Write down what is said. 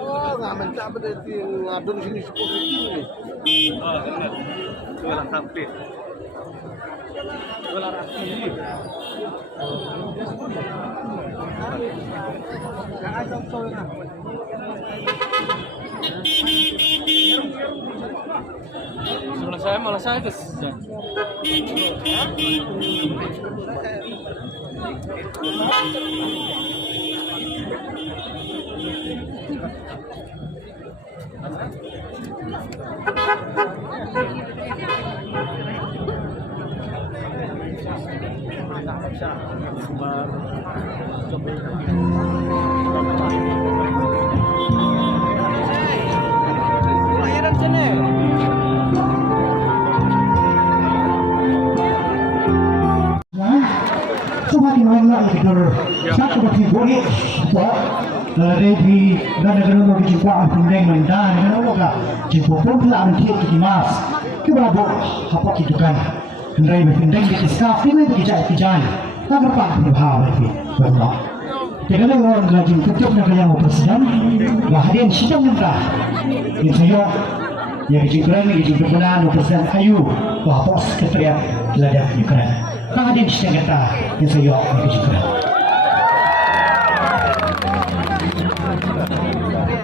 Oh, nggak mencabut dari ngadon sini sekolah ini. Oh, benar. Jualan sampai. Jualan rapi. Malah saya terus. Lahiran sini. Semakin banyak kita satu bagi boleh dari negara mau dijumpa pendeng mendan dengan orang jumpa pun telah nanti dimas kebabu apa itu kan dari pendeng di staff ini berjalan tak berapa berhal lagi banyak dengan orang lagi tutup negara yang presiden bahagian sidang negara yang saya yang dijual ini dijual presiden ayu bahwa sekretariat ladang Ukraina. Nah, ada yang kita yang saya juga.